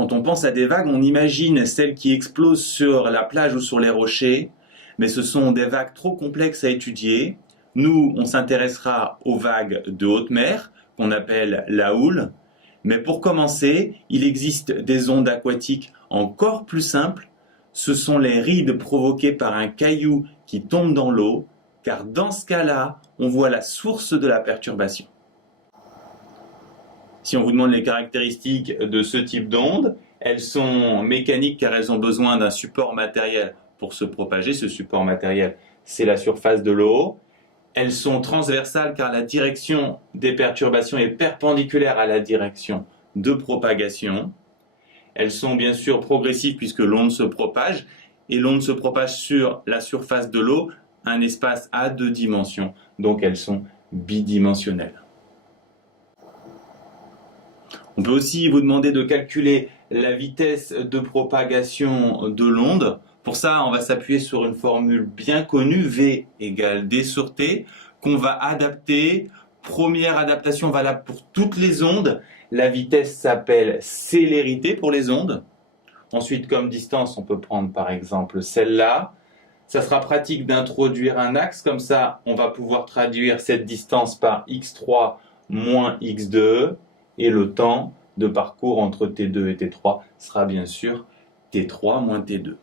Quand on pense à des vagues, on imagine celles qui explosent sur la plage ou sur les rochers, mais ce sont des vagues trop complexes à étudier. Nous, on s'intéressera aux vagues de haute mer, qu'on appelle la houle. Mais pour commencer, il existe des ondes aquatiques encore plus simples. Ce sont les rides provoquées par un caillou qui tombe dans l'eau, car dans ce cas-là, on voit la source de la perturbation. Si on vous demande les caractéristiques de ce type d'ondes, elles sont mécaniques car elles ont besoin d'un support matériel pour se propager. Ce support matériel, c'est la surface de l'eau. Elles sont transversales car la direction des perturbations est perpendiculaire à la direction de propagation. Elles sont bien sûr progressives puisque l'onde se propage et l'onde se propage sur la surface de l'eau, un espace à 2 dimensions. Donc elles sont bidimensionnelles. On peut aussi vous demander de calculer la vitesse de propagation de l'onde. Pour ça, on va s'appuyer sur une formule bien connue, V égale D sur T, qu'on va adapter. Première adaptation valable pour toutes les ondes. La vitesse s'appelle célérité pour les ondes. Ensuite, comme distance, on peut prendre par exemple celle-là. Ça sera pratique d'introduire un axe, comme ça on va pouvoir traduire cette distance par x3 moins x2. Et le temps de parcours entre T2 et T3 sera bien sûr T3 moins T2.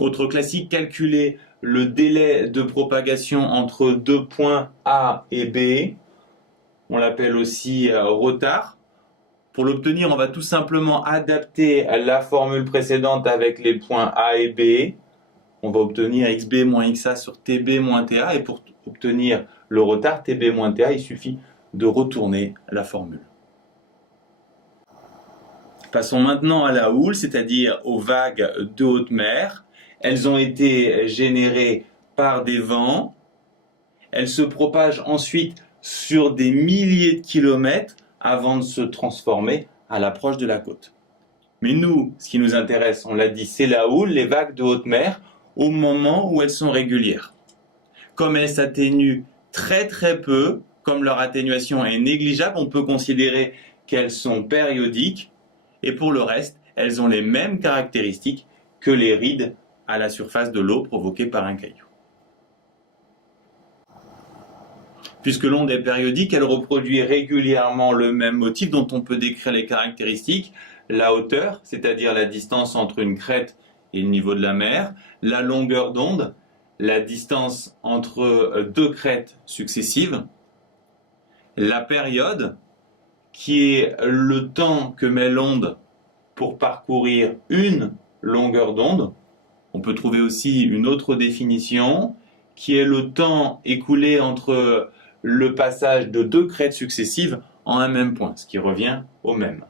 Autre classique, calculer le délai de propagation entre deux points A et B. On l'appelle aussi retard. Pour l'obtenir, on va tout simplement adapter la formule précédente avec les points A et B. On va obtenir xb moins xa sur tb moins ta. Et pour obtenir le retard tb moins ta, il suffit de retourner la formule. Passons maintenant à la houle, c'est-à-dire aux vagues de haute mer. Elles ont été générées par des vents. Elles se propagent ensuite sur des milliers de kilomètres avant de se transformer à l'approche de la côte. Mais nous, ce qui nous intéresse, on l'a dit, c'est la houle, les vagues de haute mer, au moment où elles sont régulières. Comme elles s'atténuent très très peu, comme leur atténuation est négligeable, on peut considérer qu'elles sont périodiques et pour le reste, elles ont les mêmes caractéristiques que les rides à la surface de l'eau provoquées par un caillou. Puisque l'onde est périodique, elle reproduit régulièrement le même motif dont on peut décrire les caractéristiques, la hauteur, c'est-à-dire la distance entre une crête et le niveau de la mer, la longueur d'onde, la distance entre deux crêtes successives, la période, qui est le temps que met l'onde pour parcourir une longueur d'onde. On peut trouver aussi une autre définition, qui est le temps écoulé entre le passage de deux crêtes successives en un même point, ce qui revient au même.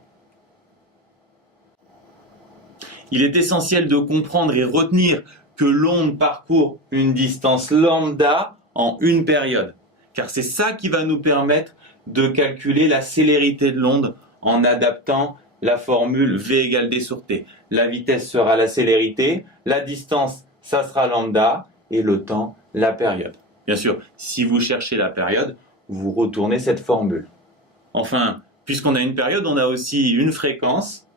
Il est essentiel de comprendre et retenir que l'onde parcourt une distance lambda en une période, car c'est ça qui va nous permettre de calculer la célérité de l'onde en adaptant la formule V égale D sur T. La vitesse sera la célérité, la distance, ça sera lambda, et le temps, la période. Bien sûr, si vous cherchez la période, vous retournez cette formule. Enfin, puisqu'on a une période, on a aussi une fréquence.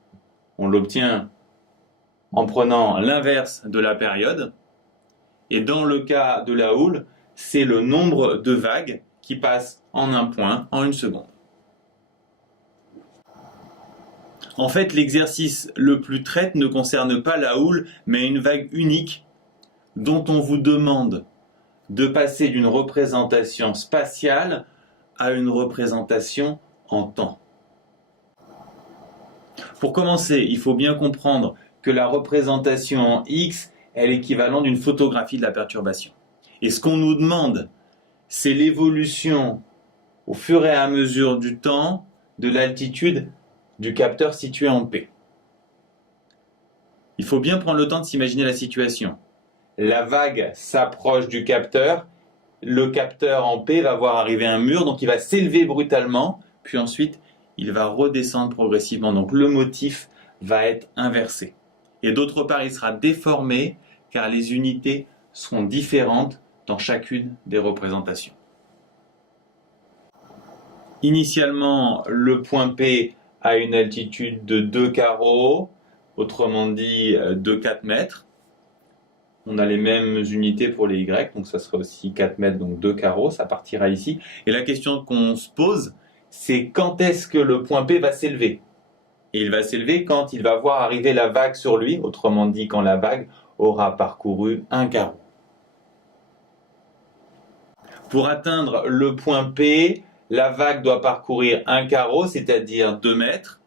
On l'obtient en prenant l'inverse de la période. Et dans le cas de la houle, c'est le nombre de vagues qui passent en un point en une seconde. En fait, l'exercice le plus traite ne concerne pas la houle, mais une vague unique dont on vous demande de passer d'une représentation spatiale à une représentation en temps. Pour commencer, il faut bien comprendre que la représentation en X est l'équivalent d'une photographie de la perturbation. Et ce qu'on nous demande, c'est l'évolution au fur et à mesure du temps de l'altitude du capteur situé en P. Il faut bien prendre le temps de s'imaginer la situation. La vague s'approche du capteur, le capteur en P va voir arriver un mur, donc il va s'élever brutalement, puis ensuite il va redescendre progressivement. Donc le motif va être inversé. Et d'autre part, il sera déformé car les unités seront différentes dans chacune des représentations. Initialement, le point P à une altitude de 2 carreaux, autrement dit de 4 mètres. On a les mêmes unités pour les Y, donc ça sera aussi 4 mètres, donc 2 carreaux, ça partira ici. Et la question qu'on se pose, c'est quand est-ce que le point P va s'élever? Et il va s'élever quand il va voir arriver la vague sur lui, autrement dit quand la vague aura parcouru un carreau. Pour atteindre le point P, la vague doit parcourir un carreau, c'est-à-dire 2 mètres.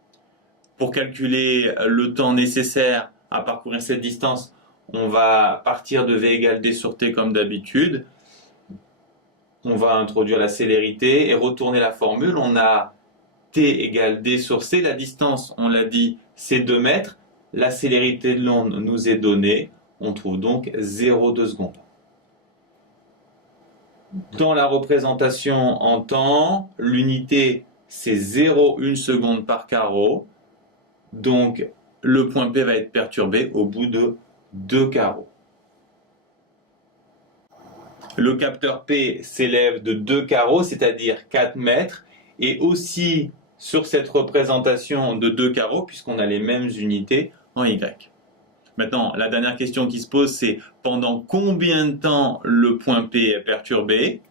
Pour calculer le temps nécessaire à parcourir cette distance, on va partir de V égale D sur T comme d'habitude. On va introduire la célérité et retourner la formule. On a T égale D sur C. La distance, on l'a dit, c'est 2 mètres. La célérité de l'onde nous est donnée. On trouve donc 0,2 secondes. Dans la représentation en temps, l'unité c'est 0,1 seconde par carreau. Donc le point P va être perturbé au bout de 2 carreaux. Le capteur P s'élève de 2 carreaux, c'est-à-dire 4 mètres, et aussi sur cette représentation de 2 carreaux, puisqu'on a les mêmes unités en Y. Maintenant, la dernière question qui se pose, c'est pendant combien de temps le point P est perturbé?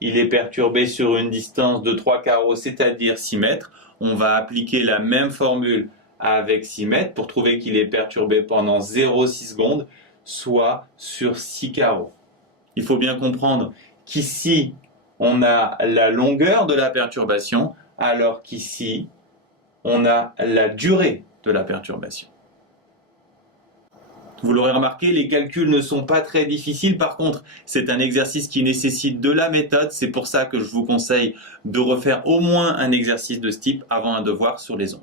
Il est perturbé sur une distance de 3 carreaux, c'est-à-dire 6 mètres. On va appliquer la même formule avec 6 mètres pour trouver qu'il est perturbé pendant 0,6 secondes, soit sur 6 carreaux. Il faut bien comprendre qu'ici, on a la longueur de la perturbation, alors qu'ici, on a la durée de la perturbation. Vous l'aurez remarqué, les calculs ne sont pas très difficiles. Par contre, c'est un exercice qui nécessite de la méthode. C'est pour ça que je vous conseille de refaire au moins un exercice de ce type avant un devoir sur les ondes.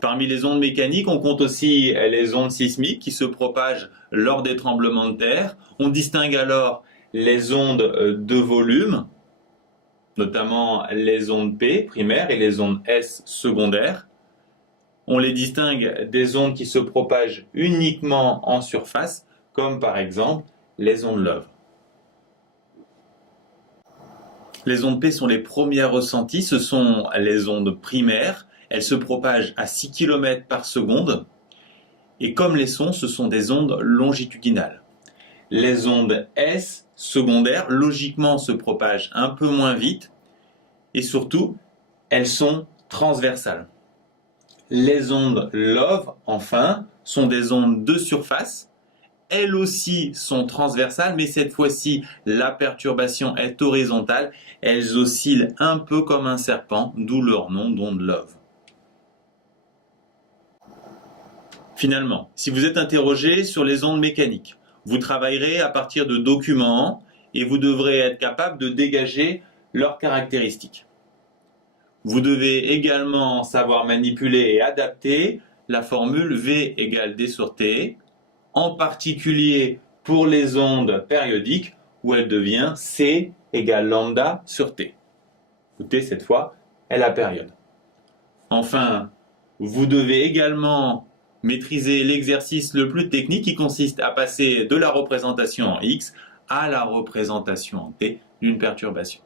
Parmi les ondes mécaniques, on compte aussi les ondes sismiques qui se propagent lors des tremblements de terre. On distingue alors les ondes de volume, notamment les ondes P primaires et les ondes S secondaires. On les distingue des ondes qui se propagent uniquement en surface, comme par exemple les ondes Love. Les ondes P sont les premières ressenties, ce sont les ondes primaires. Elles se propagent à 6 km par seconde. Et comme les sons, ce sont des ondes longitudinales. Les ondes S secondaires, logiquement, se propagent un peu moins vite. Et surtout, elles sont transversales. Les ondes Love, enfin, sont des ondes de surface. Elles aussi sont transversales, mais cette fois-ci, la perturbation est horizontale. Elles oscillent un peu comme un serpent, d'où leur nom d'onde Love. Finalement, si vous êtes interrogé sur les ondes mécaniques, vous travaillerez à partir de documents et vous devrez être capable de dégager leurs caractéristiques. Vous devez également savoir manipuler et adapter la formule V égale D sur T, en particulier pour les ondes périodiques où elle devient C égale lambda sur T. Où T, cette fois, est la période. Enfin, vous devez également maîtriser l'exercice le plus technique qui consiste à passer de la représentation en X à la représentation en T d'une perturbation.